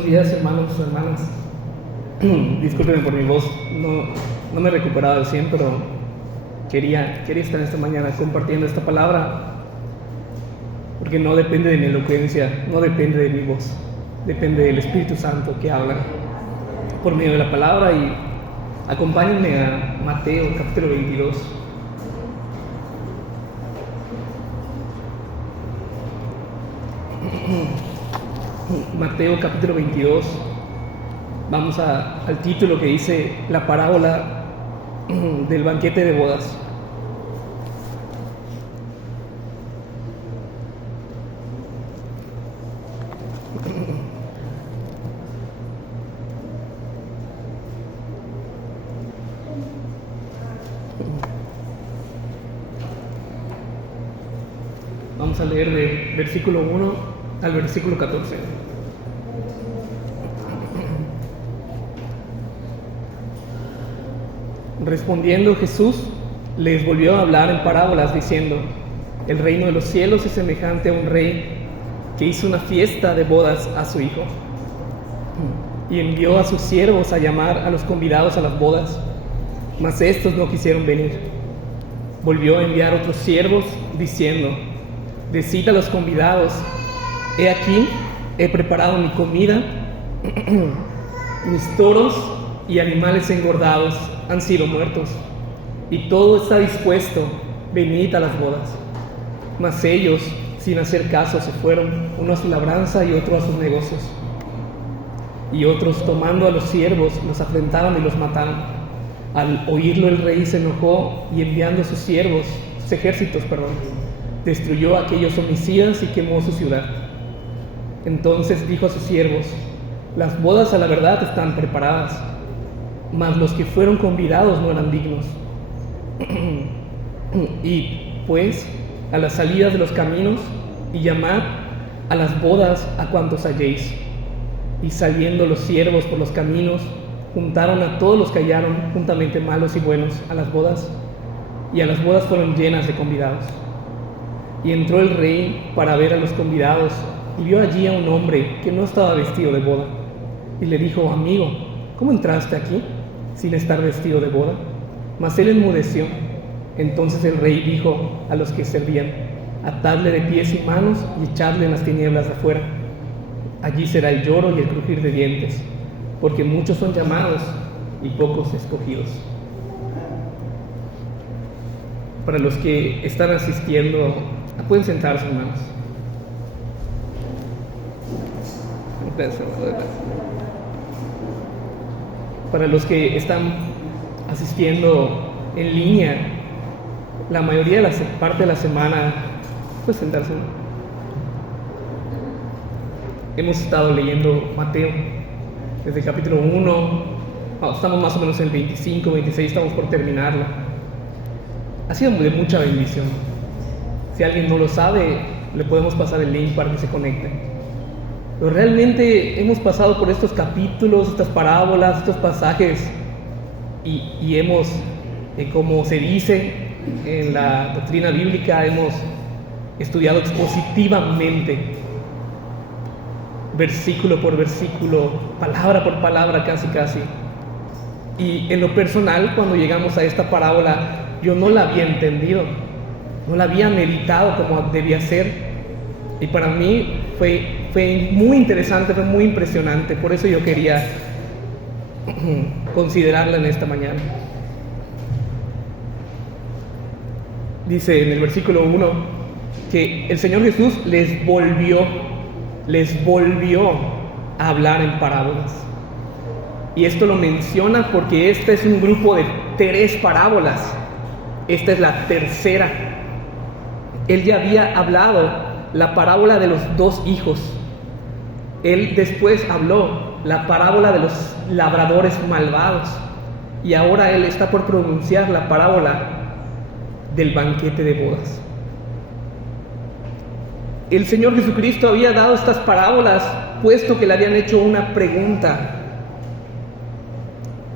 Buenos días, hermanos, hermanas. Discúlpenme por mi voz, no me he recuperado al 100, pero quería estar esta mañana compartiendo esta palabra, porque no depende de mi elocuencia, no depende de mi voz, depende del Espíritu Santo que habla por medio de la palabra. Y acompáñenme a Mateo capítulo 22. Mateo capítulo 22, vamos al título que dice la parábola del banquete de bodas. Vamos a leer de versículo 1 al versículo 14. Respondiendo Jesús, les volvió a hablar en parábolas diciendo: el reino de los cielos es semejante a un rey que hizo una fiesta de bodas a su hijo, y envió a sus siervos a llamar a los convidados a las bodas, mas estos no quisieron venir. Volvió a enviar otros siervos diciendo: decid a los convidados: he aquí, he preparado mi comida, mis toros y animales engordados han sido muertos, y todo está dispuesto, venid a las bodas. Mas ellos, sin hacer caso, se fueron, uno a su labranza y otro a sus negocios. Y otros, tomando a los siervos, los afrentaron y los mataron. Al oírlo el rey se enojó, y enviando a sus ejércitos, destruyó a aquellos homicidas y quemó su ciudad. Entonces dijo a sus siervos: las bodas a la verdad están preparadas, mas los que fueron convidados no eran dignos. Y pues a las salidas de los caminos, y llamad a las bodas a cuantos halléis. Y saliendo los siervos por los caminos, juntaron a todos los que hallaron, juntamente malos y buenos, a las bodas, y a las bodas fueron llenas de convidados. Y entró el rey para ver a los convidados, y vio allí a un hombre que no estaba vestido de boda, y le dijo: amigo, ¿cómo entraste aquí sin estar vestido de boda? Mas él enmudeció. Entonces el rey dijo a los que servían: atadle de pies y manos y echadle en las tinieblas de afuera. Allí será el lloro y el crujir de dientes, porque muchos son llamados y pocos escogidos. Para los que están asistiendo, pueden sentarse, hermanos. Para los que están asistiendo en línea, la mayoría de la parte de la semana, pues sentarse. Hemos estado leyendo Mateo desde capítulo 1, estamos más o menos en el 25, 26, estamos por terminarlo. Ha sido de mucha bendición. Si alguien no lo sabe, le podemos pasar el link para que se conecte. Pero realmente hemos pasado por estos capítulos, estas parábolas, estos pasajes, y hemos, como se dice en la doctrina bíblica, hemos estudiado expositivamente, versículo por versículo, palabra por palabra, casi. Y en lo personal, cuando llegamos a esta parábola, yo no la había entendido, no la había meditado como debía ser, y para mí fue muy interesante, fue muy impresionante. Por eso yo quería considerarla en esta mañana. Dice en el versículo 1 que el Señor Jesús les volvió a hablar en parábolas. Y esto lo menciona porque este es un grupo de 3 parábolas. Esta es la tercera. Él ya había hablado la parábola de los 2 hijos. Él después habló la parábola de los labradores malvados. Y ahora él está por pronunciar la parábola del banquete de bodas. El Señor Jesucristo había dado estas parábolas puesto que le habían hecho una pregunta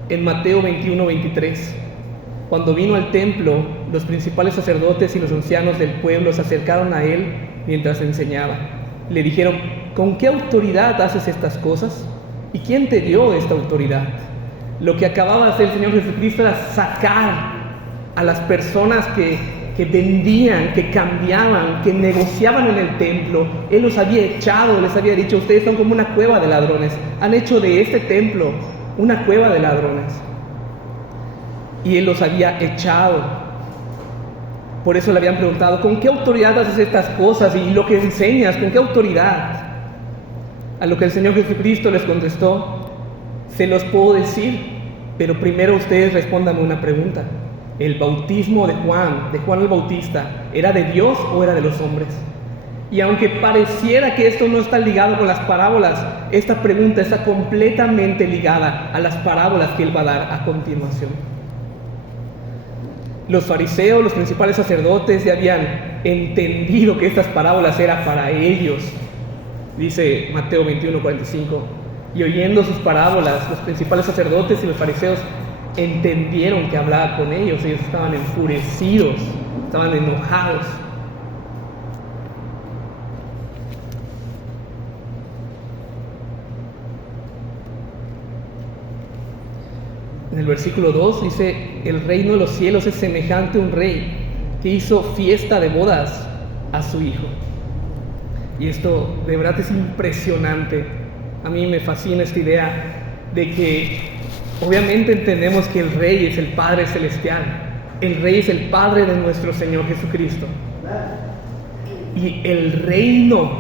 en Mateo 21-23. Cuando vino al templo, los principales sacerdotes y los ancianos del pueblo se acercaron a él mientras enseñaba. Le dijeron: ¿con qué autoridad haces estas cosas? ¿Y quién te dio esta autoridad? Lo que acababa de hacer el Señor Jesucristo era sacar a las personas que vendían, que cambiaban, que negociaban en el templo. Él los había echado, les había dicho: ustedes son como una cueva de ladrones. Han hecho de este templo una cueva de ladrones. Y Él los había echado. Por eso le habían preguntado: ¿con qué autoridad haces estas cosas? Y lo que enseñas, ¿con qué autoridad? A lo que el Señor Jesucristo les contestó: se los puedo decir, pero primero ustedes respóndanme una pregunta. ¿El bautismo de Juan el Bautista, era de Dios o era de los hombres? Y aunque pareciera que esto no está ligado con las parábolas, esta pregunta está completamente ligada a las parábolas que Él va a dar a continuación. Los fariseos, los principales sacerdotes, ya habían entendido que estas parábolas eran para ellos. Dice Mateo 21:45, y oyendo sus parábolas, los principales sacerdotes y los fariseos entendieron que hablaba con ellos. Ellos estaban enfurecidos, estaban enojados. En el versículo 2 dice: el reino de los cielos es semejante a un rey que hizo fiesta de bodas a su hijo. Y esto de verdad es impresionante. A mí me fascina esta idea de que obviamente entendemos que el Rey es el Padre Celestial. El Rey es el Padre de nuestro Señor Jesucristo. Y el reino,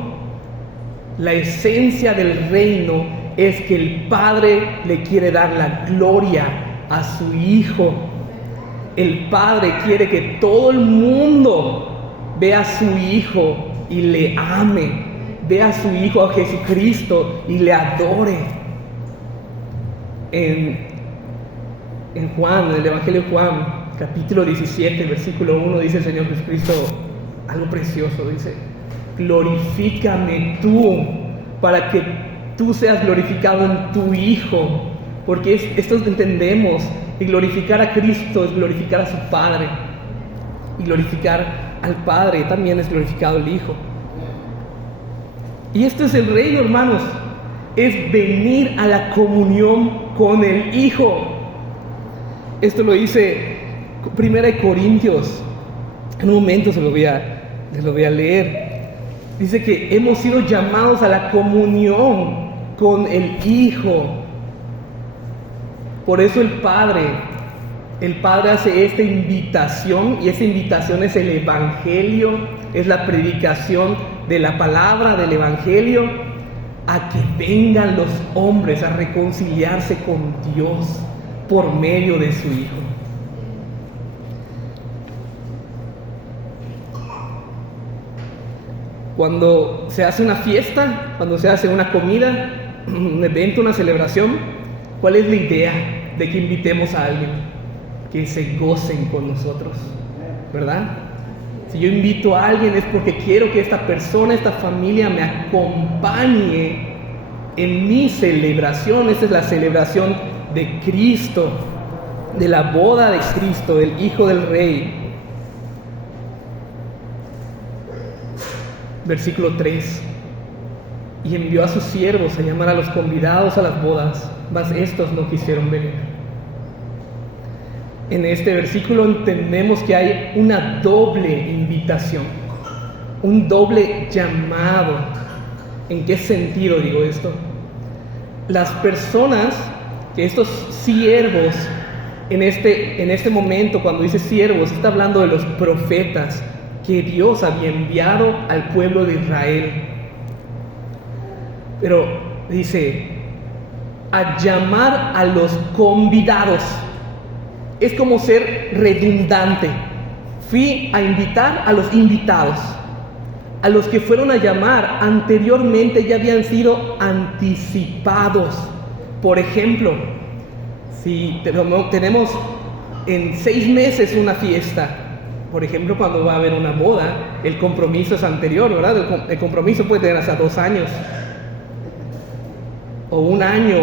la esencia del reino es que el Padre le quiere dar la gloria a su Hijo. El Padre quiere que todo el mundo vea a su Hijo y le ame. Vea a su Hijo, a Jesucristo, y le adore. En Juan, en el Evangelio de Juan, capítulo 17, versículo 1, dice el Señor Jesucristo algo precioso. Dice: glorifícame tú, para que tú seas glorificado en tu Hijo. Porque esto entendemos, que glorificar a Cristo es glorificar a su Padre. Y glorificar al Padre también es glorificado el Hijo. Y esto es el reino, hermanos. Es venir a la comunión con el Hijo. Esto lo dice 1 Corintios. En un momento se lo voy a leer. Dice que hemos sido llamados a la comunión con el Hijo. Por eso el Padre hace esta invitación, y esa invitación es el Evangelio, es la predicación de la palabra del Evangelio, a que vengan los hombres a reconciliarse con Dios por medio de su Hijo. Cuando se hace una fiesta, cuando se hace una comida, un evento, una celebración, ¿cuál es la idea de que invitemos a alguien? Que se gocen con nosotros, ¿verdad? Si yo invito a alguien es porque quiero que esta persona, esta familia me acompañe en mi celebración. Esta es la celebración de Cristo, de la boda de Cristo, del Hijo del Rey. Versículo 3: y envió a sus siervos a llamar a los convidados a las bodas, mas estos no quisieron venir. En este versículo entendemos que hay una doble invitación, un doble llamado. ¿En qué sentido digo esto? Las personas, que estos siervos, en este momento, cuando dice siervos, está hablando de los profetas que Dios había enviado al pueblo de Israel. Pero dice, a llamar a los convidados. Es como ser redundante. Fui a invitar a los invitados. A los que fueron a llamar anteriormente ya habían sido anticipados. Por ejemplo, si tenemos en 6 meses una fiesta, por ejemplo, cuando va a haber una boda, el compromiso es anterior, ¿verdad? El compromiso puede tener hasta 2 años, o 1 año,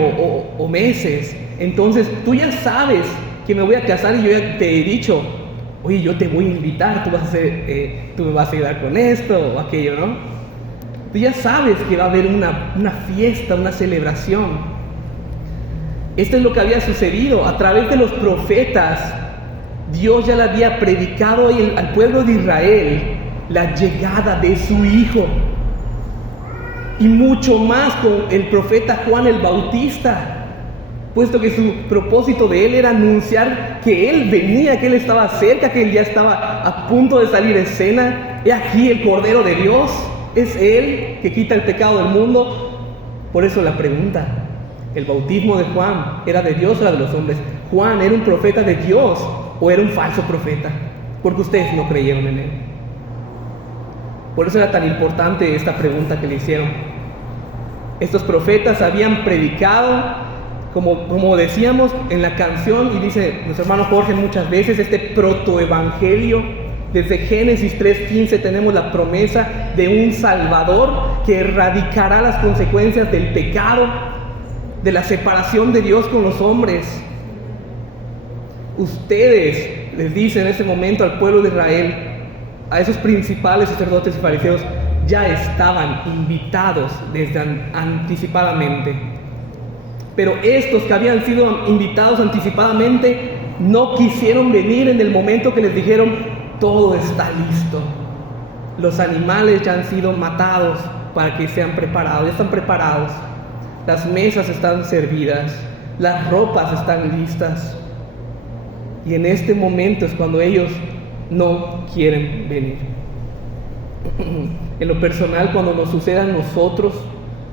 o meses. Entonces, tú ya sabes que me voy a casar y yo ya te he dicho, oye, yo te voy a invitar, tú me vas a ayudar con esto o aquello, ¿no? Tú ya sabes que va a haber una fiesta, una celebración. Esto es lo que había sucedido. A través de los profetas, Dios ya le había predicado al pueblo de Israel la llegada de su Hijo. Y mucho más con el profeta Juan el Bautista, puesto que su propósito de él era anunciar que él venía, que él estaba cerca, que él ya estaba a punto de salir de escena. He aquí el Cordero de Dios, es él que quita el pecado del mundo. Por eso la pregunta: ¿el bautismo de Juan era de Dios o era de los hombres? ¿Juan era un profeta de Dios o era un falso profeta? Porque ustedes no creyeron en él. Por eso era tan importante esta pregunta que le hicieron. Estos profetas habían predicado, como decíamos en la canción, y dice nuestro hermano Jorge muchas veces, este protoevangelio. Desde Génesis 3:15 tenemos la promesa de un Salvador que erradicará las consecuencias del pecado, de la separación de Dios con los hombres. Ustedes, les dice en ese momento al pueblo de Israel, a esos principales sacerdotes y fariseos, ya estaban invitados desde anticipadamente. Pero estos que habían sido invitados anticipadamente no quisieron venir en el momento que les dijeron: todo está listo. Los animales ya han sido matados para que sean preparados, ya están preparados. Las mesas están servidas, las ropas están listas. Y en este momento es cuando ellos no quieren venir. En lo personal, cuando nos sucede a nosotros,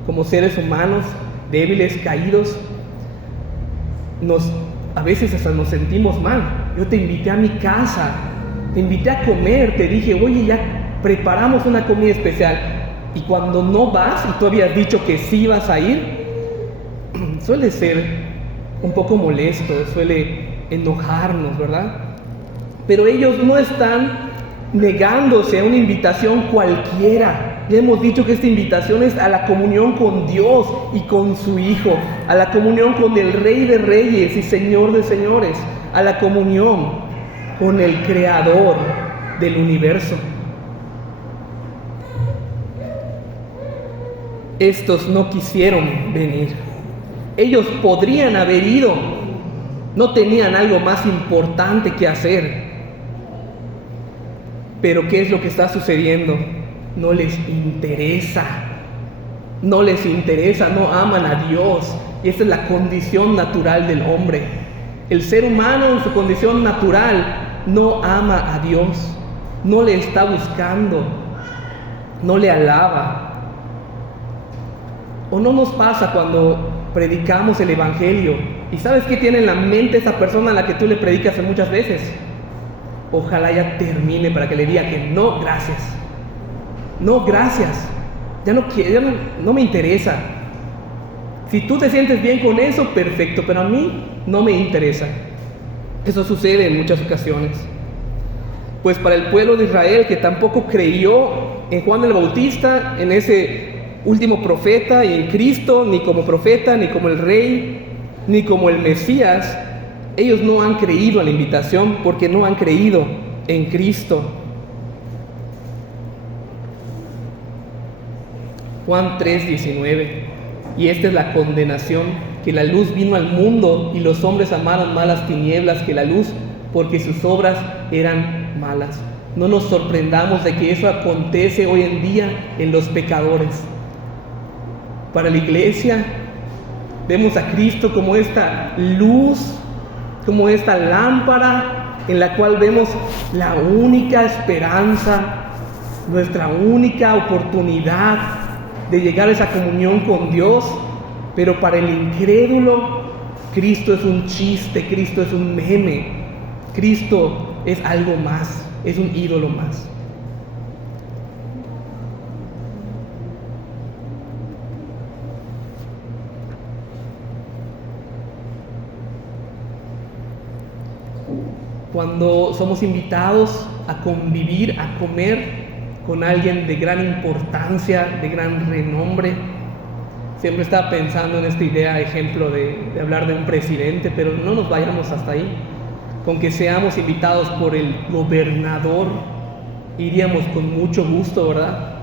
como seres humanos, débiles, caídos, a veces hasta nos sentimos mal. Yo te invité a mi casa, te invité a comer, te dije: oye, ya preparamos una comida especial. Y cuando no vas, y tú habías dicho que sí ibas a ir, suele ser un poco molesto, suele enojarnos, ¿verdad? Pero ellos no están negándose a una invitación cualquiera. Ya hemos dicho que esta invitación es a la comunión con Dios y con su Hijo, a la comunión con el Rey de Reyes y Señor de Señores, a la comunión con el Creador del universo. Estos no quisieron venir. Ellos podrían haber ido, no tenían algo más importante que hacer. Pero ¿qué es lo que está sucediendo? No les interesa, no aman a Dios. Y esta es la condición natural del hombre. El ser humano en su condición natural no ama a Dios, no le está buscando, no le alaba. ¿O no nos pasa cuando predicamos el Evangelio? ¿Y sabes qué tiene en la mente esa persona a la que tú le predicas muchas veces? Ojalá ya termine para que le diga que no, gracias. No, gracias. Ya no me interesa. Si tú te sientes bien con eso, perfecto, pero a mí no me interesa. Eso sucede en muchas ocasiones. Pues para el pueblo de Israel, que tampoco creyó en Juan el Bautista, en ese último profeta, y en Cristo, ni como profeta, ni como el Rey, ni como el Mesías, ellos no han creído a la invitación porque no han creído en Cristo. Juan 3:19. Y esta es la condenación, que la luz vino al mundo y los hombres amaron más las tinieblas que la luz, porque sus obras eran malas. No nos sorprendamos de que eso acontece hoy en día en los pecadores. Para la iglesia, vemos a Cristo como esta luz, como esta lámpara en la cual vemos la única esperanza, nuestra única oportunidad de llegar a esa comunión con Dios. Pero para el incrédulo, Cristo es un chiste, Cristo es un meme, Cristo es algo más, es un ídolo más. Cuando somos invitados a convivir, a comer con alguien de gran importancia, de gran renombre, siempre estaba pensando en esta idea, ejemplo de hablar de un presidente, pero no nos vayamos hasta ahí. Con que seamos invitados por el gobernador, iríamos con mucho gusto, ¿verdad?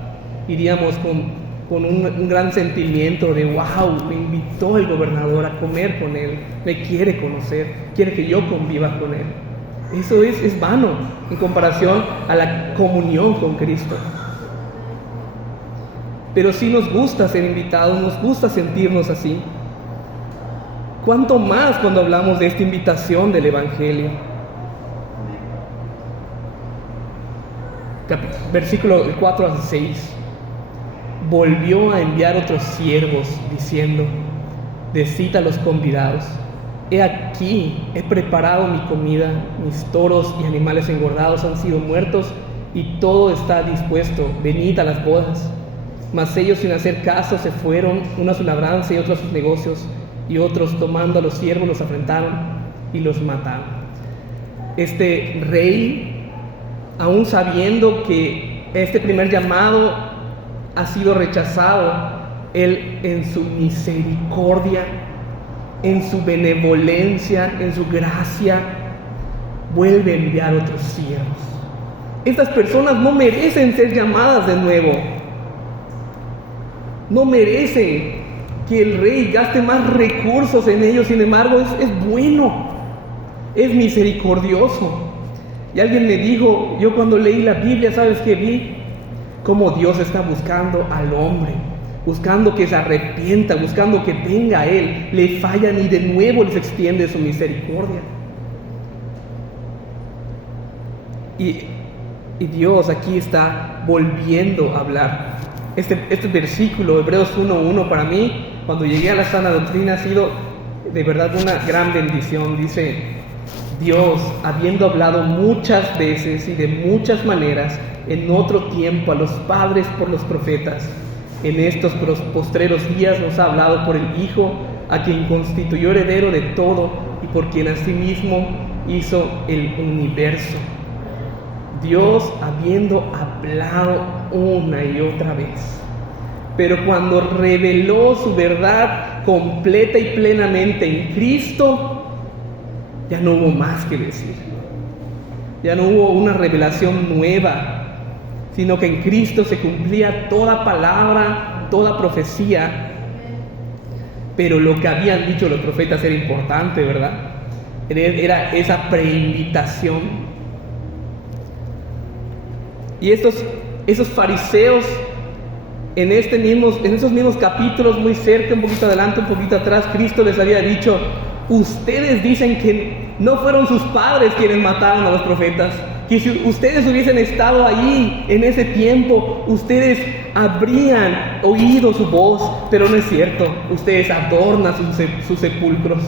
Iríamos con con un gran sentimiento de wow, me invitó el gobernador a comer con él, me quiere conocer, quiere que yo conviva con él. Eso es vano en comparación a la comunión con Cristo. Pero sí nos gusta ser invitados, nos gusta sentirnos así. ¿Cuánto más cuando hablamos de esta invitación del Evangelio? Versículo 4 al 6. Volvió a enviar otros siervos, diciendo: decid a los convidados: he aquí, he preparado mi comida, mis toros y animales engordados han sido muertos, y todo está dispuesto, venid a las bodas. Mas ellos, sin hacer caso, se fueron, uno a su labranza y otro a sus negocios, y otros, tomando a los siervos, los afrentaron y los mataron. Este rey, aún sabiendo que este primer llamado ha sido rechazado, él en su misericordia, en su benevolencia, en su gracia, vuelve a enviar otros siervos. Estas personas no merecen ser llamadas de nuevo. No merecen que el rey gaste más recursos en ellos. Sin embargo, es bueno, es misericordioso. Y alguien me dijo, yo cuando leí la Biblia, ¿sabes qué vi? Cómo Dios está buscando al hombre, buscando que se arrepienta, buscando que venga a Él, le fallan y de nuevo les extiende su misericordia. Y Dios aquí está volviendo a hablar. Este versículo, Hebreos 1:1, para mí, cuando llegué a la sana doctrina, ha sido de verdad una gran bendición. Dice: Dios, habiendo hablado muchas veces y de muchas maneras en otro tiempo a los padres por los profetas, en estos postreros días nos ha hablado por el Hijo, a quien constituyó heredero de todo y por quien asimismo hizo el universo. Dios habiendo hablado una y otra vez, pero cuando reveló su verdad completa y plenamente en Cristo, ya no hubo más que decir. Ya no hubo una revelación nueva, sino que en Cristo se cumplía toda palabra, toda profecía. Pero lo que habían dicho los profetas era importante, ¿verdad? Era esa preinvitación. Y esos fariseos, en esos mismos capítulos, muy cerca, un poquito adelante, un poquito atrás, Cristo les había dicho: ustedes dicen que no fueron sus padres quienes mataron a los profetas, que si ustedes hubiesen estado ahí en ese tiempo, ustedes habrían oído su voz, pero no es cierto. Ustedes adornan sus sepulcros.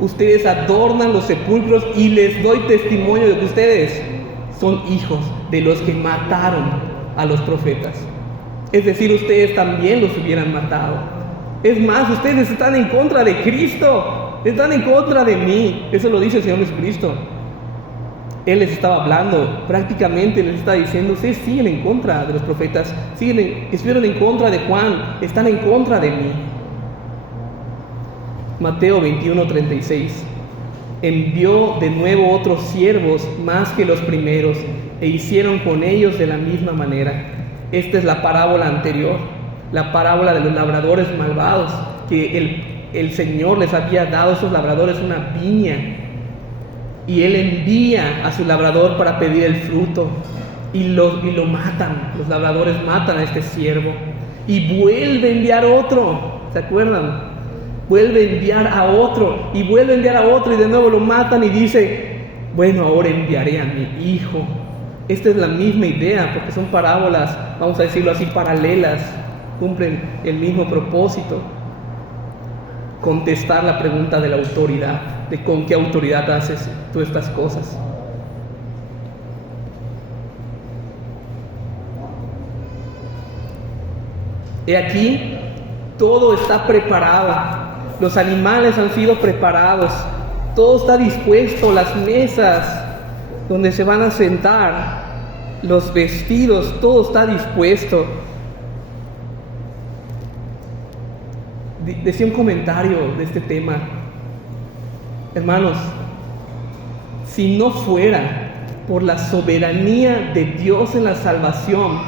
Ustedes adornan los sepulcros, y les doy testimonio de que ustedes son hijos de los que mataron a los profetas. Es decir, ustedes también los hubieran matado. Es más, ustedes están en contra de Cristo, están en contra de mí. Eso lo dice el Señor Jesucristo. Él les estaba hablando, prácticamente les está diciendo: ustedes siguen en contra de los profetas, estuvieron en contra de Juan, están en contra de mí. Mateo 21:36. Envió de nuevo otros siervos más que los primeros, e hicieron con ellos de la misma manera. Esta es la parábola anterior, la parábola de los labradores malvados, que el Señor les había dado a esos labradores una viña, y Él envía a su labrador para pedir el fruto, y lo matan. Los labradores matan a este siervo, y vuelve a enviar otro. ¿Se acuerdan? Vuelve a enviar a otro, y vuelve a enviar a otro, y de nuevo lo matan, y dice: bueno, ahora enviaré a mi hijo. Esta es la misma idea, porque son parábolas, vamos a decirlo así, paralelas, cumplen el mismo propósito: contestar la pregunta de la autoridad, de con qué autoridad haces tú estas cosas. He aquí, todo está preparado. Los animales han sido preparados, todo está dispuesto, las mesas donde se van a sentar, los vestidos, todo está dispuesto. Decía un comentario de este tema: hermanos, si no fuera por la soberanía de Dios en la salvación,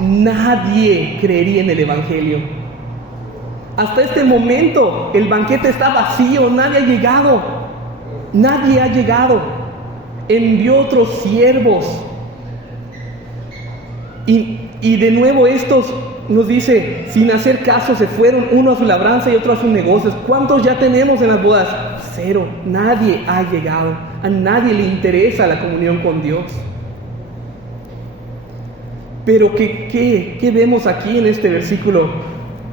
nadie creería en el Evangelio. Hasta este momento el banquete está vacío, nadie ha llegado. Nadie ha llegado. Envió otros siervos. Y de nuevo estos nos dice, sin hacer caso se fueron, uno a su labranza y otro a sus negocios. ¿Cuántos ya tenemos en las bodas? 0. Nadie ha llegado. A nadie le interesa la comunión con Dios. Pero ¿qué vemos aquí en este versículo?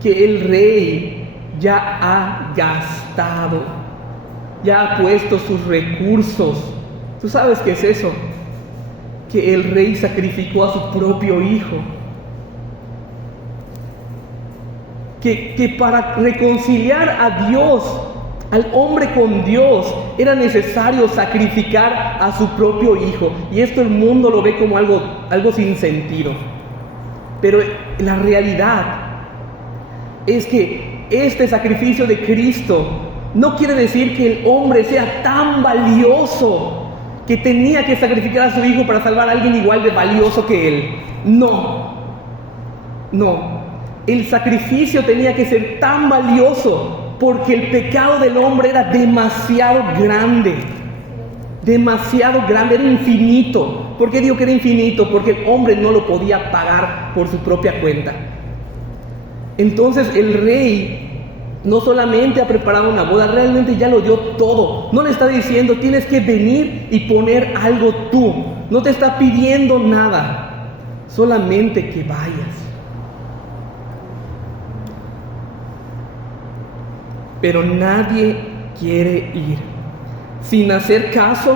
Que el rey ya ha gastado, ya ha puesto sus recursos. ¿Tú sabes qué es eso? Que el rey sacrificó a su propio hijo. Que para reconciliar a Dios, al hombre con Dios, era necesario sacrificar a su propio hijo. Y esto el mundo lo ve como algo sin sentido. Pero la realidad es que este sacrificio de Cristo no quiere decir que el hombre sea tan valioso que tenía que sacrificar a su hijo para salvar a alguien igual de valioso que él. No. El sacrificio tenía que ser tan valioso porque el pecado del hombre era demasiado grande, era infinito. ¿Por qué digo que era infinito? Porque el hombre no lo podía pagar por su propia cuenta. Entonces el rey no solamente ha preparado una boda, realmente ya lo dio todo. No le está diciendo, tienes que venir y poner algo tú. No te está pidiendo nada, solamente que vayas. Pero nadie quiere ir. Sin hacer caso,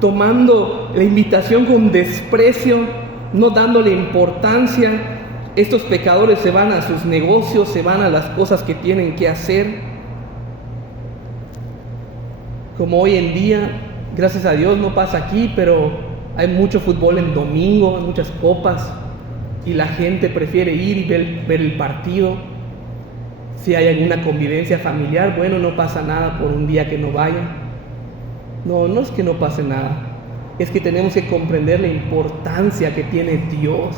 tomando la invitación con desprecio, no dándole importancia, estos pecadores se van a sus negocios, se van a las cosas que tienen que hacer. Como hoy en día, gracias a Dios no pasa aquí, pero hay mucho fútbol en domingo, hay muchas copas, y la gente prefiere ir y ver el partido. Si hay alguna convivencia familiar, bueno, no pasa nada por un día que no vaya. No es que no pase nada, es que tenemos que comprender la importancia que tiene Dios,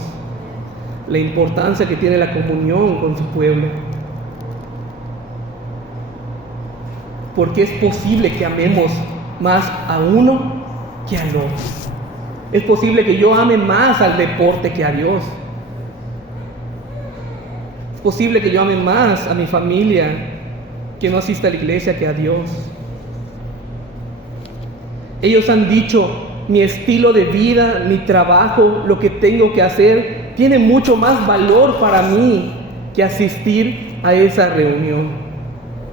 la importancia que tiene la comunión con su pueblo. Porque es posible que amemos más a uno que al otro. Es posible que yo ame más al deporte que a Dios. Es posible que yo ame más a mi familia que no asista a la iglesia que a Dios. Ellos han dicho, mi estilo de vida, mi trabajo, lo que tengo que hacer, tiene mucho más valor para mí que asistir a esa reunión,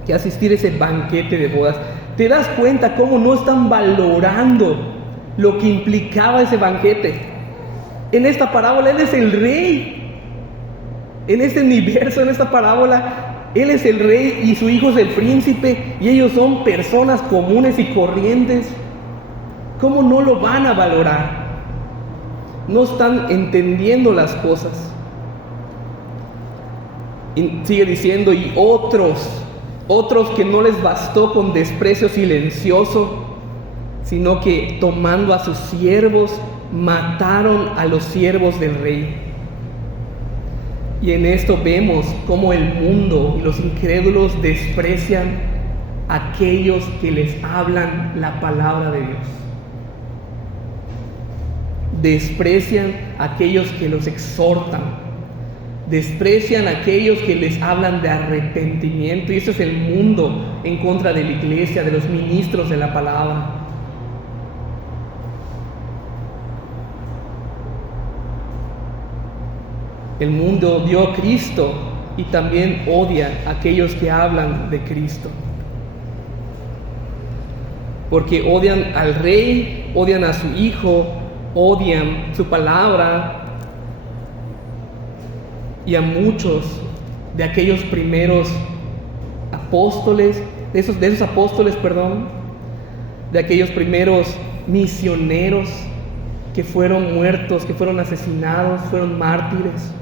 que asistir a ese banquete de bodas. ¿Te das cuenta cómo no están valorando lo que implicaba ese banquete? En esta parábola Él es el rey. En este universo, en esta parábola, Él es el rey y su hijo es el príncipe, y ellos son personas comunes y corrientes. ¿Cómo no lo van a valorar? No están entendiendo las cosas. Y sigue diciendo, y otros que no les bastó con desprecio silencioso, sino que tomando a sus siervos, mataron a los siervos del rey. Y en esto vemos cómo el mundo y los incrédulos desprecian a aquellos que les hablan la palabra de Dios. Desprecian a aquellos que los exhortan. Desprecian a aquellos que les hablan de arrepentimiento. Y eso es el mundo en contra de la iglesia, de los ministros de la palabra. El mundo odió a Cristo y también odia a aquellos que hablan de Cristo. Porque odian al rey, odian a su hijo, odian su palabra y a muchos de aquellos primeros apóstoles, de esos apóstoles, de aquellos primeros misioneros que fueron muertos, que fueron asesinados, fueron mártires.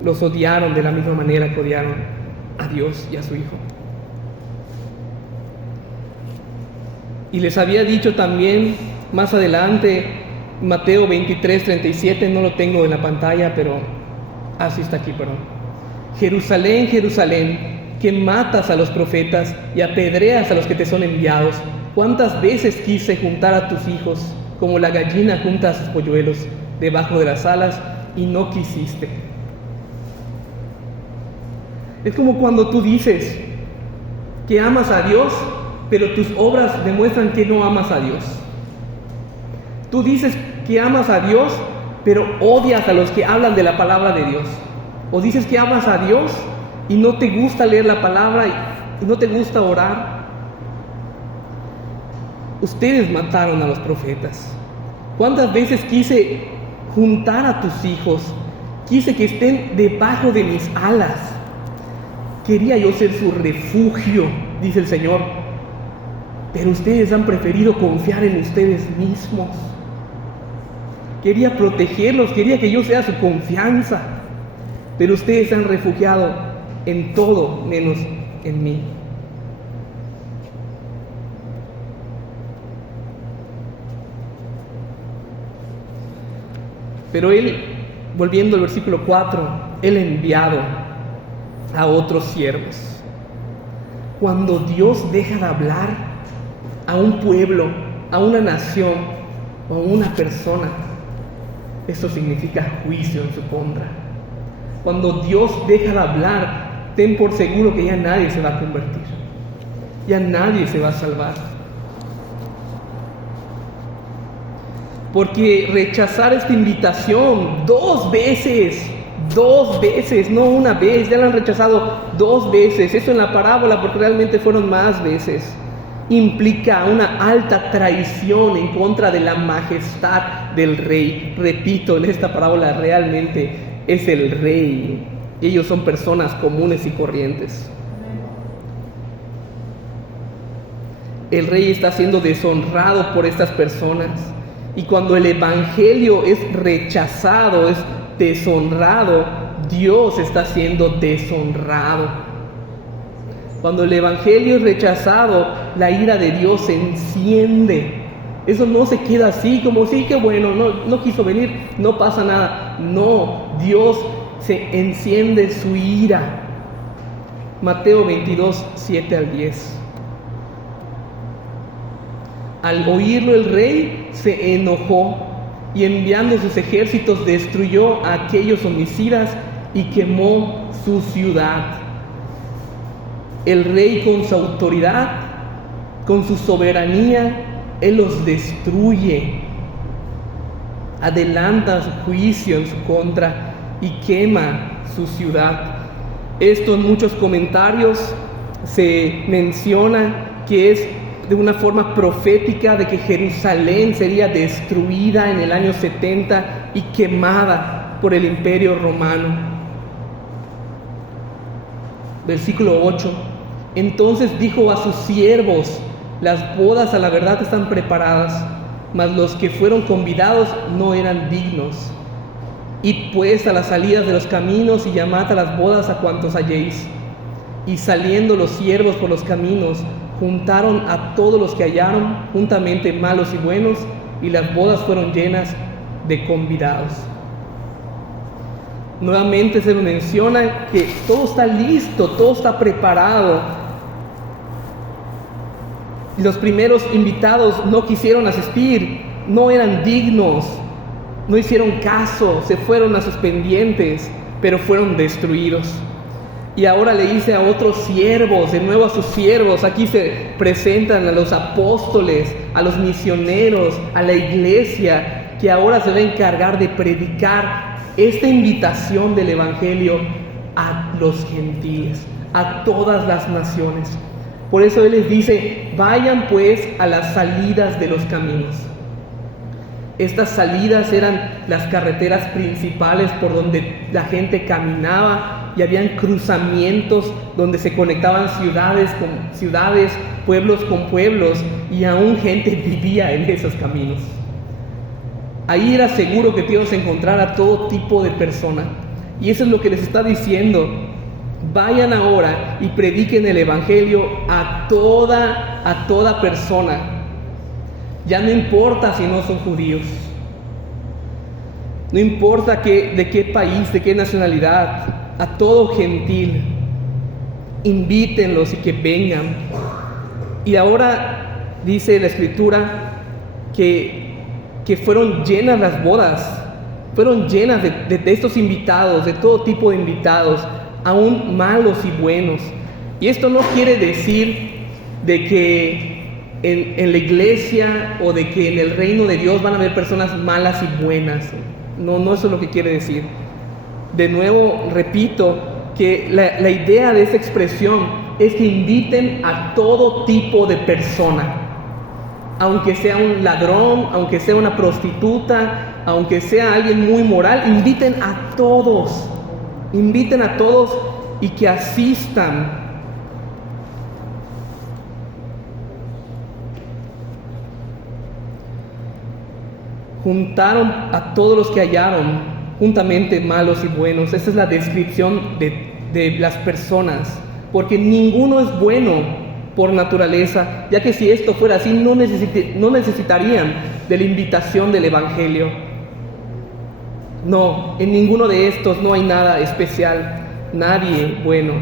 Los odiaron de la misma manera que odiaron a Dios y a su Hijo. Y les había dicho también más adelante, Mateo 23:37, no lo tengo en la pantalla, pero Así está aquí, perdón. Jerusalén, Jerusalén, que matas a los profetas y apedreas a los que te son enviados. ¿Cuántas veces quise juntar a tus hijos, como la gallina junta a sus polluelos, debajo de las alas, y no quisiste? Es como cuando tú dices que amas a Dios, pero tus obras demuestran que no amas a Dios. Tú dices que amas a Dios, pero odias a los que hablan de la palabra de Dios. O dices que amas a Dios y no te gusta leer la palabra y no te gusta orar. Ustedes mataron a los profetas. ¿Cuántas veces quise juntar a tus hijos? Quise que estén debajo de mis alas. Quería yo ser su refugio, dice el Señor. Pero ustedes han preferido confiar en ustedes mismos. Quería protegerlos, quería que yo sea su confianza. Pero ustedes se han refugiado en todo menos en mí. Pero Él, volviendo al versículo 4, Él ha enviado a otros siervos. Cuando Dios deja de hablar a un pueblo, a una nación o a una persona, eso significa juicio en su contra. Cuando Dios deja de hablar, ten por seguro que ya nadie se va a convertir, ya nadie se va a salvar. Porque rechazar esta invitación dos veces, no una vez, ya la han rechazado 2 veces, eso en la parábola, porque realmente fueron más veces, implica una alta traición en contra de la majestad del rey. Repito, en esta parábola realmente es el rey. Ellos son personas comunes y corrientes. El rey está siendo deshonrado por estas personas. Y cuando el evangelio es rechazado, es deshonrado, Dios está siendo deshonrado. Cuando el evangelio es rechazado, la ira de Dios se enciende. Eso no se queda así, como sí, qué bueno, no quiso venir, no pasa nada. No, Dios se enciende su ira. Mateo 22, 7 al 10. Al oírlo el rey se enojó y enviando sus ejércitos destruyó a aquellos homicidas y quemó su ciudad. El rey con su autoridad, con su soberanía, Él los destruye, adelanta su juicio en su contra y quema su ciudad. Esto en muchos comentarios se menciona que es de una forma profética de que Jerusalén sería destruida en el año 70 y quemada por el imperio romano. Versículo 8. Entonces dijo a sus siervos: las bodas a la verdad están preparadas, mas los que fueron convidados no eran dignos. Id pues a las salidas de los caminos y llamad a las bodas a cuantos halléis. Y saliendo los siervos por los caminos, juntaron a todos los que hallaron, juntamente malos y buenos, y las bodas fueron llenas de convidados. Nuevamente se menciona que todo está listo, todo está preparado. Los primeros invitados no quisieron asistir, no eran dignos, no hicieron caso, se fueron a sus pendientes, pero fueron destruidos. Y ahora le dice a otros siervos, de nuevo a sus siervos, aquí se presentan a los apóstoles, a los misioneros, a la iglesia, que ahora se va a encargar de predicar esta invitación del evangelio a los gentiles, a todas las naciones. Por eso Él les dice: vayan pues a las salidas de los caminos. Estas salidas eran las carreteras principales por donde la gente caminaba, y habían cruzamientos donde se conectaban ciudades con ciudades, pueblos con pueblos, y aún gente vivía en esos caminos. Ahí era seguro que te ibas a encontrar a todo tipo de persona, y eso es lo que les está diciendo: vayan ahora y prediquen el evangelio a toda persona. Ya no importa si no son judíos. No importa de qué país, de qué nacionalidad, a todo gentil, invítenlos y que vengan. Y ahora dice la Escritura que fueron llenas las bodas, fueron llenas de estos invitados, de todo tipo de invitados, aún malos y buenos. Y esto no quiere decir de que en la iglesia o de que en el reino de Dios van a haber personas malas y buenas. No, eso es lo que quiere decir. De nuevo, repito, que la idea de esta expresión es que inviten a todo tipo de persona, aunque sea un ladrón, aunque sea una prostituta, aunque sea alguien muy moral, inviten a todos y que asistan. Juntaron a todos los que hallaron, juntamente malos y buenos. Esa es la descripción de las personas, porque ninguno es bueno por naturaleza, ya que si esto fuera así, no necesitarían de la invitación del Evangelio. No, en ninguno de estos no hay nada especial, nadie bueno.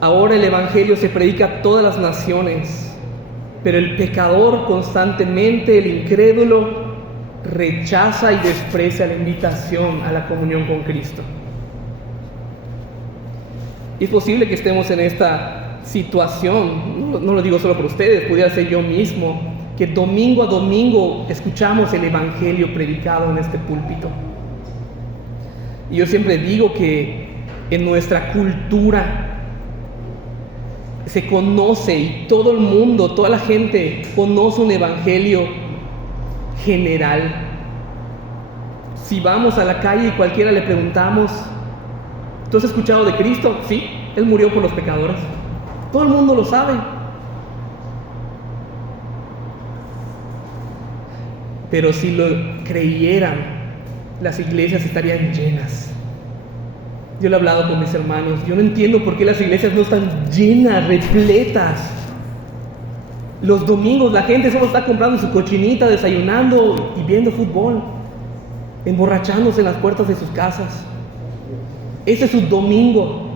Ahora el Evangelio se predica a todas las naciones, pero el pecador constantemente, el incrédulo, rechaza y desprecia la invitación a la comunión con Cristo. Y es posible que estemos en esta situación, no lo digo solo por ustedes, pudiera ser yo mismo, que domingo a domingo escuchamos el Evangelio predicado en este púlpito. Y yo siempre digo que en nuestra cultura se conoce, y todo el mundo, toda la gente conoce un evangelio general. Si vamos a la calle y cualquiera le preguntamos, ¿tú has escuchado de Cristo? Sí, Él murió por los pecadores. Todo el mundo lo sabe. Pero si lo creyeran, las iglesias estarían llenas. Yo lo he hablado con mis hermanos. Yo no entiendo por qué las iglesias no están llenas, repletas. Los domingos la gente solo está comprando su cochinita, desayunando y viendo fútbol, emborrachándose en las puertas de sus casas. Ese es su domingo,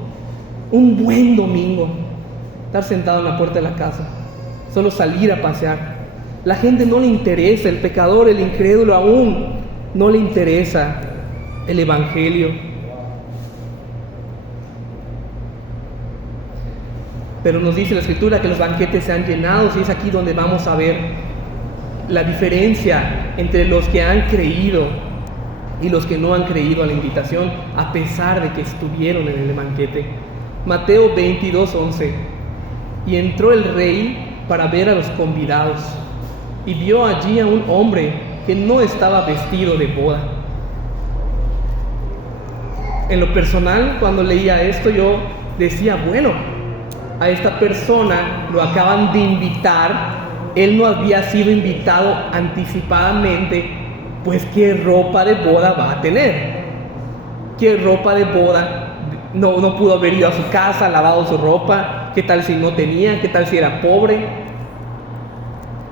un buen domingo. Estar sentado en la puerta de la casa, solo salir a pasear. La gente no le interesa, el pecador, el incrédulo aún no le interesa el Evangelio. Pero nos dice la Escritura que los banquetes se han llenado, y es aquí donde vamos a ver la diferencia entre los que han creído y los que no han creído a la invitación, a pesar de que estuvieron en el banquete. Mateo 22:11. Y entró el rey para ver a los convidados, y vio allí a un hombre que no estaba vestido de boda. En lo personal, cuando leía esto, yo decía, bueno, a esta persona lo acaban de invitar, él no había sido invitado anticipadamente, pues ¿qué ropa de boda va a tener? ¿Qué ropa de boda? No pudo haber ido a su casa, lavado su ropa. ¿Qué tal si no tenía? ¿Qué tal si era pobre?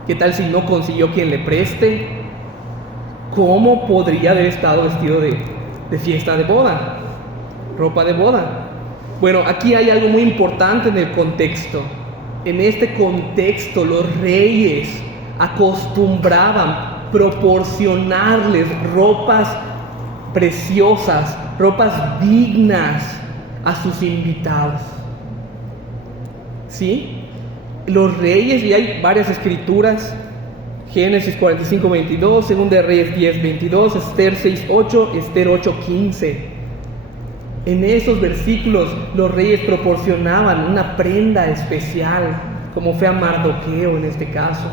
¿Qué tal si no consiguió quien le preste? ¿Cómo podría haber estado vestido de fiesta de boda? Ropa de boda. Bueno, aquí hay algo muy importante en el contexto. En este contexto, los reyes acostumbraban proporcionarles ropas preciosas, ropas dignas a sus invitados. ¿Sí? Los reyes, y hay varias escrituras, Génesis 45:22, Segunda de Reyes 10:22, Esther 6:8, Esther 8:15. En esos versículos los reyes proporcionaban una prenda especial, como fue a Mardoqueo en este caso.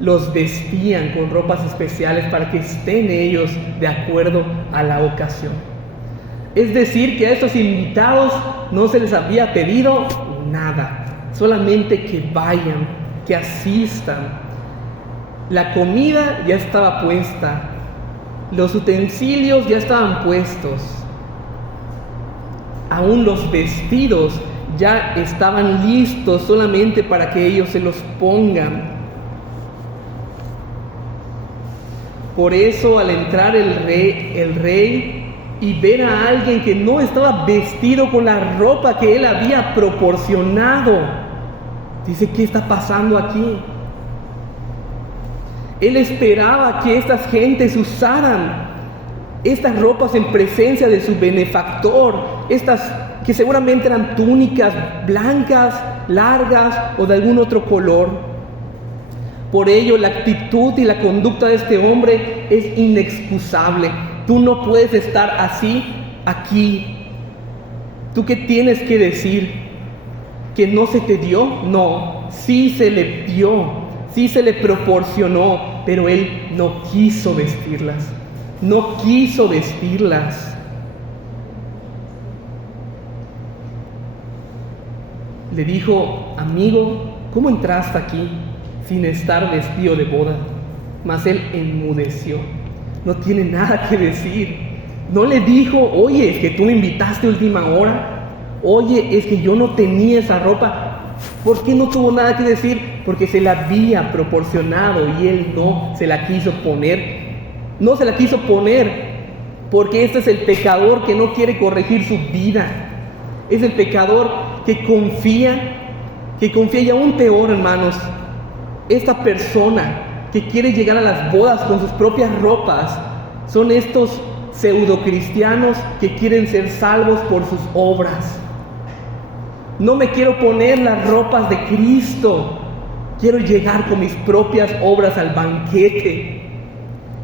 Los vestían con ropas especiales para que estén ellos de acuerdo a la ocasión. Es decir, que a estos invitados no se les había pedido nada, solamente que vayan, que asistan. La comida ya estaba puesta, los utensilios ya estaban puestos. Aún los vestidos ya estaban listos solamente para que ellos se los pongan. Por eso al entrar el rey y ver a alguien que no estaba vestido con la ropa que él había proporcionado, dice: ¿qué está pasando aquí? Él esperaba que estas gentes usaran estas ropas en presencia de su benefactor, estas que seguramente eran túnicas blancas, largas o de algún otro color. Por ello, la actitud y la conducta de este hombre es inexcusable. Tú no puedes estar así aquí. ¿Tú qué tienes que decir? ¿Que no se te dio? No, sí se le dio, sí se le proporcionó, pero él no quiso vestirlas. No quiso vestirlas. Le dijo: amigo, ¿cómo entraste aquí sin estar vestido de boda? Mas él enmudeció. No tiene nada que decir. No le dijo: oye, es que tú me invitaste a última hora. Oye, es que yo no tenía esa ropa. ¿Por qué no tuvo nada que decir? Porque se la había proporcionado y él no se la quiso poner. No se la quiso poner porque este es el pecador que no quiere corregir su vida. Es el pecador que confía y aún peor, hermanos, esta persona que quiere llegar a las bodas con sus propias ropas, son estos pseudocristianos que quieren ser salvos por sus obras. No me quiero poner las ropas de Cristo, quiero llegar con mis propias obras al banquete.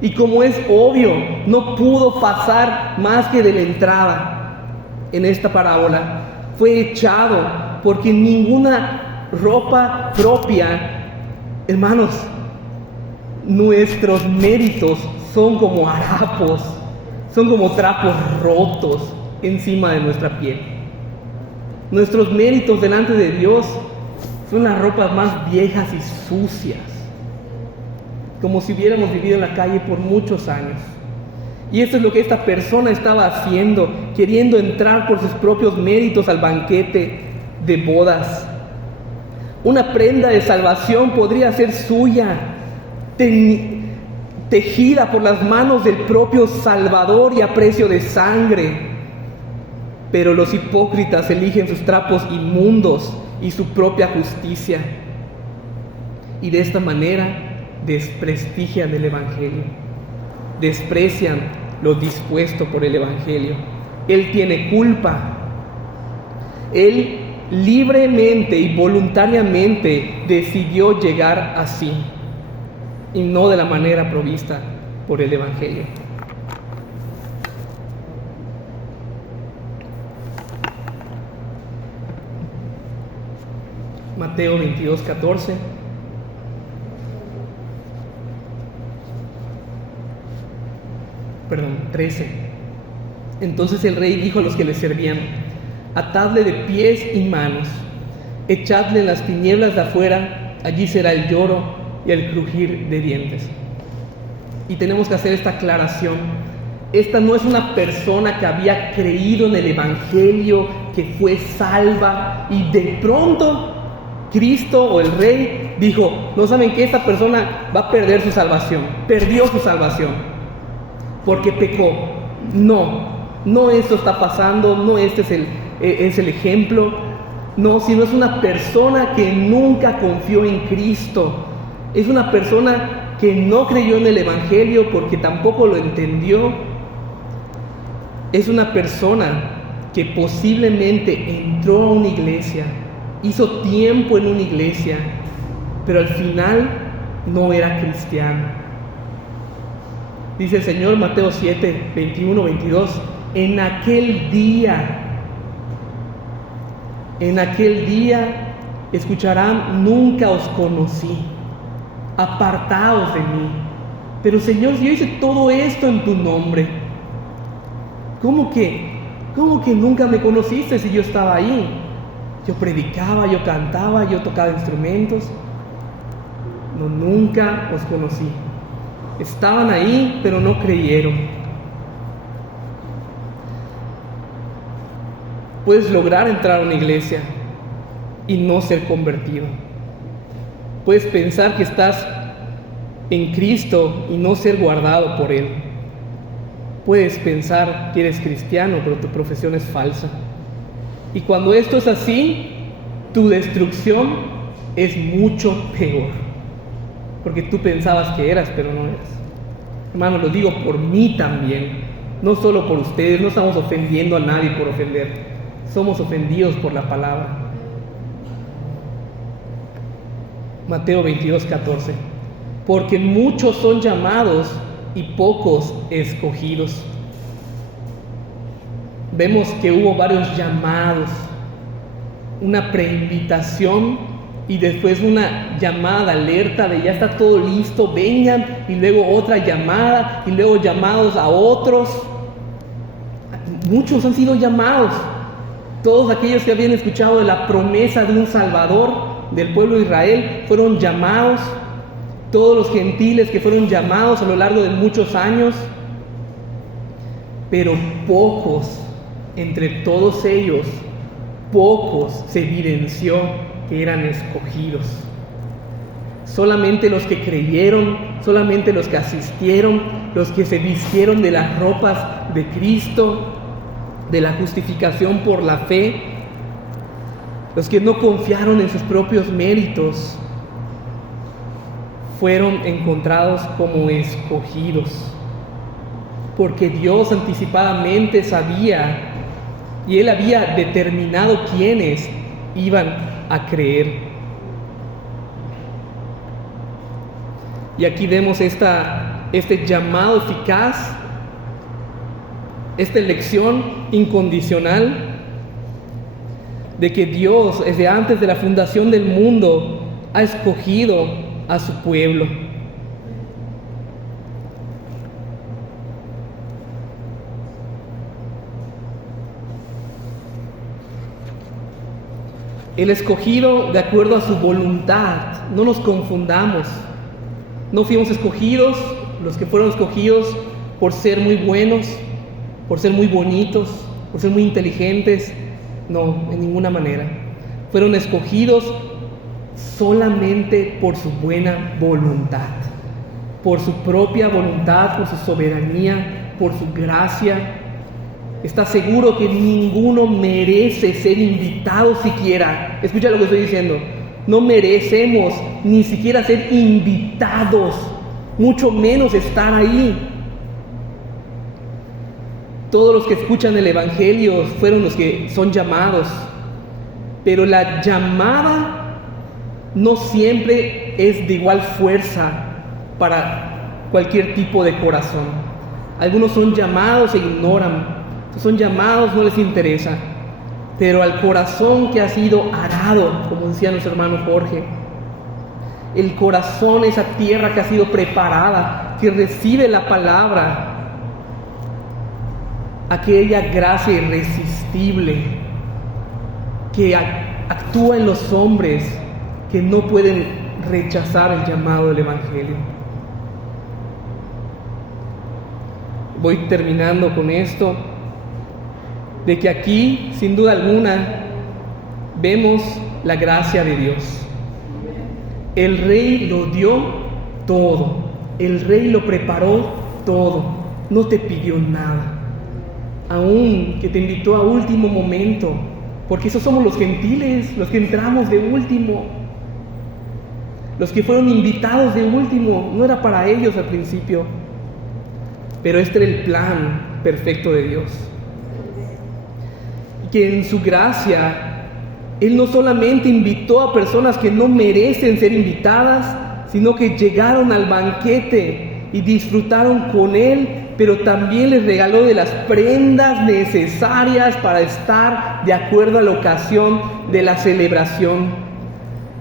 Y como es obvio, no pudo pasar más que de la entrada en esta parábola. Fue echado porque ninguna ropa propia, hermanos, nuestros méritos son como harapos, son como trapos rotos encima de nuestra piel. Nuestros méritos delante de Dios son las ropas más viejas y sucias, como si hubiéramos vivido en la calle por muchos años. Y esto es lo que esta persona estaba haciendo, queriendo entrar por sus propios méritos al banquete de bodas. Una prenda de salvación podría ser suya, tejida por las manos del propio Salvador y a precio de sangre. Pero los hipócritas eligen sus trapos inmundos y su propia justicia, y de esta manera desprestigian el Evangelio, desprecian lo dispuesto por el Evangelio. Él tiene culpa. Él libremente y voluntariamente decidió llegar así, y no de la manera provista por el Evangelio. Mateo 22:14. Perdón, 13. Entonces el rey dijo a los que le servían: atadle de pies y manos, echadle en las tinieblas de afuera, allí será el lloro y el crujir de dientes. Y tenemos que hacer esta aclaración. Esta no es una persona que había creído en el Evangelio, que fue salva, y de pronto Cristo o el rey dijo: no, saben que esta persona va a perder su salvación, perdió su salvación porque pecó. No esto está pasando, no este es el ejemplo. No, sino es una persona que nunca confió en Cristo. Es una persona que no creyó en el Evangelio porque tampoco lo entendió. Es una persona que posiblemente entró a una iglesia, hizo tiempo en una iglesia, pero al final no era cristiano. Dice el Señor, Mateo 7, 21, 22, en aquel día escucharán: nunca os conocí, apartaos de mí. Pero Señor, si yo hice todo esto en tu nombre, ¿cómo que nunca me conociste si yo estaba ahí? Yo predicaba, yo cantaba, yo tocaba instrumentos. No, nunca os conocí. Estaban ahí, pero no creyeron. Puedes lograr entrar a una iglesia y no ser convertido. Puedes pensar que estás en Cristo y no ser guardado por Él. Puedes pensar que eres cristiano, pero tu profesión es falsa. Y cuando esto es así, tu destrucción es mucho peor, porque tú pensabas que eras, pero no eras. Hermano, lo digo por mí también, no solo por ustedes. No estamos ofendiendo a nadie por ofender, somos ofendidos por la palabra. Mateo 22:14. Porque muchos son llamados y pocos escogidos. Vemos que hubo varios llamados, una preinvitación y después una llamada, alerta de ya está todo listo, vengan, y luego otra llamada y luego llamados a otros. Muchos han sido llamados. Todos aquellos que habían escuchado de la promesa de un Salvador del pueblo de Israel fueron llamados. Todos los gentiles que fueron llamados a lo largo de muchos años, pero pocos, entre todos ellos, pocos se evidenció que eran escogidos. Solamente los que creyeron, solamente los que asistieron, los que se vistieron de las ropas de Cristo, de la justificación por la fe, los que no confiaron en sus propios méritos, fueron encontrados como escogidos, porque Dios anticipadamente sabía y Él había determinado quiénes iban a creer. Y aquí vemos este llamado eficaz, esta elección incondicional de que Dios, desde antes de la fundación del mundo, ha escogido a su pueblo. El escogido de acuerdo a su voluntad. No nos confundamos. No fuimos escogidos, los que fueron escogidos, por ser muy buenos, por ser muy bonitos, por ser muy inteligentes. No, en ninguna manera. Fueron escogidos solamente por su buena voluntad, por su propia voluntad, por su soberanía, por su gracia. Está seguro que ninguno merece ser invitado siquiera. Escucha lo que estoy diciendo. No merecemos ni siquiera ser invitados, mucho menos estar ahí. Todos los que escuchan el Evangelio fueron los que son llamados, pero la llamada no siempre es de igual fuerza para cualquier tipo de corazón. Algunos son llamados e ignoran, son llamados, no les interesa, pero al corazón que ha sido arado, como decía nuestro hermano Jorge, el corazón, esa tierra que ha sido preparada, que recibe la palabra, aquella gracia irresistible que actúa en los hombres que no pueden rechazar el llamado del Evangelio. Voy terminando con esto, de que aquí, sin duda alguna, vemos la gracia de Dios. El Rey lo dio todo, el Rey lo preparó todo, no te pidió nada, aún que te invitó a último momento, porque esos somos los gentiles, los que entramos de último. Los que fueron invitados de último, no era para ellos al principio, pero este era el plan perfecto de Dios. Y que en su gracia, Él no solamente invitó a personas que no merecen ser invitadas, sino que llegaron al banquete y disfrutaron con Él, pero también les regaló de las prendas necesarias para estar de acuerdo a la ocasión de la celebración,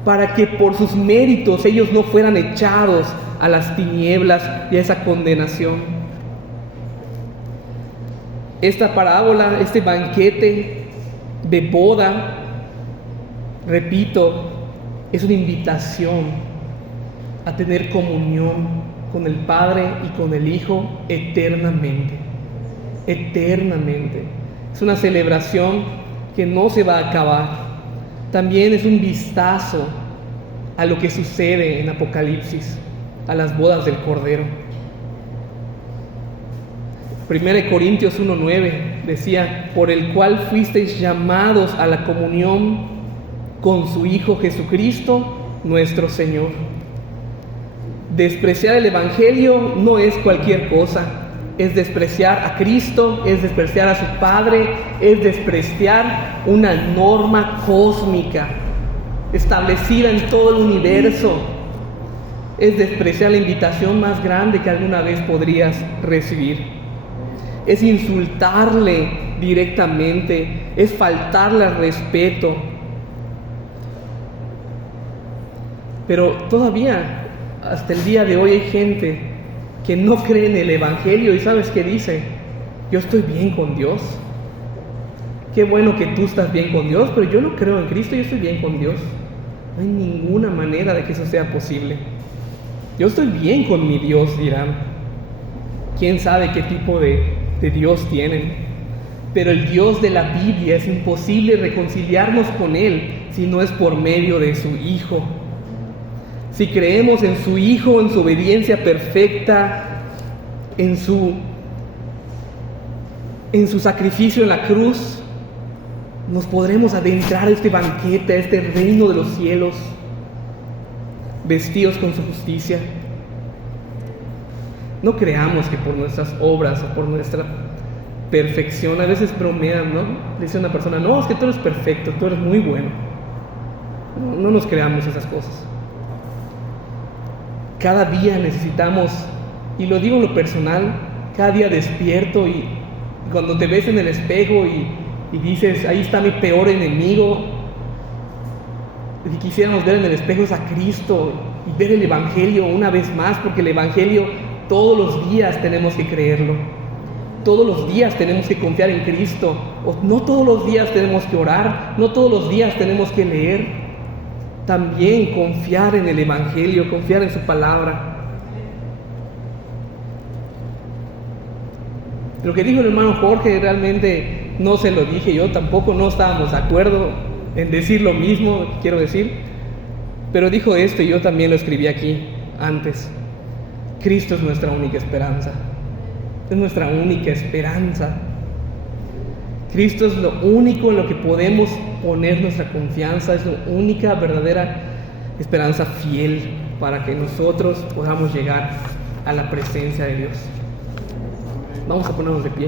para que por sus méritos ellos no fueran echados a las tinieblas y a esa condenación. Esta parábola, este banquete de boda, repito, es una invitación a tener comunión con el Padre y con el Hijo eternamente. Eternamente. Es una celebración que no se va a acabar. También es un vistazo a lo que sucede en Apocalipsis. a las bodas del Cordero. 1 Corintios 1:9 decía, por el cual fuisteis llamados a la comunión con su Hijo Jesucristo, nuestro Señor. Despreciar el Evangelio no es cualquier cosa, es despreciar a Cristo, es despreciar a su Padre, es despreciar una norma cósmica establecida en todo el universo, es despreciar la invitación más grande que alguna vez podrías recibir. Es insultarle directamente, es faltarle al respeto. Pero todavía, hasta el día de hoy, hay gente que no cree en el Evangelio y ¿sabes qué dice? Yo estoy bien con Dios. Qué bueno que tú estás bien con Dios, pero yo no creo en Cristo, yo estoy bien con Dios. No hay ninguna manera de que eso sea posible. Yo estoy bien con mi Dios, dirán. ¿Quién sabe qué tipo de Dios tienen? Pero el Dios de la Biblia es imposible reconciliarnos con Él si no es por medio de su Hijo. Si creemos en su Hijo, en su obediencia perfecta, en su sacrificio en la cruz, nos podremos adentrar a este banquete, a este reino de los cielos, vestidos con su justicia. No creamos que por nuestras obras o por nuestra perfección, a veces bromean, ¿no? Le dice a una persona, no, es que tú eres perfecto, tú eres muy bueno. No nos creamos esas cosas. Cada día necesitamos, y lo digo en lo personal, cada día despierto y cuando te ves en el espejo y dices, ahí está mi peor enemigo, y quisiéramos ver en el espejo es a Cristo y ver el Evangelio una vez más, porque el Evangelio todos los días tenemos que creerlo, todos los días tenemos que confiar en Cristo, no todos los días tenemos que orar, no todos los días tenemos que leer. También confiar en el Evangelio, confiar en su palabra. Lo que dijo el hermano Jorge realmente no se lo dije yo, tampoco no estábamos de acuerdo en decir lo mismo, quiero decir, pero dijo esto y yo también lo escribí aquí antes. Cristo es nuestra única esperanza, es nuestra única esperanza. Cristo es lo único en lo que podemos poner nuestra confianza, es la única verdadera esperanza fiel para que nosotros podamos llegar a la presencia de Dios. Vamos a ponernos de pie.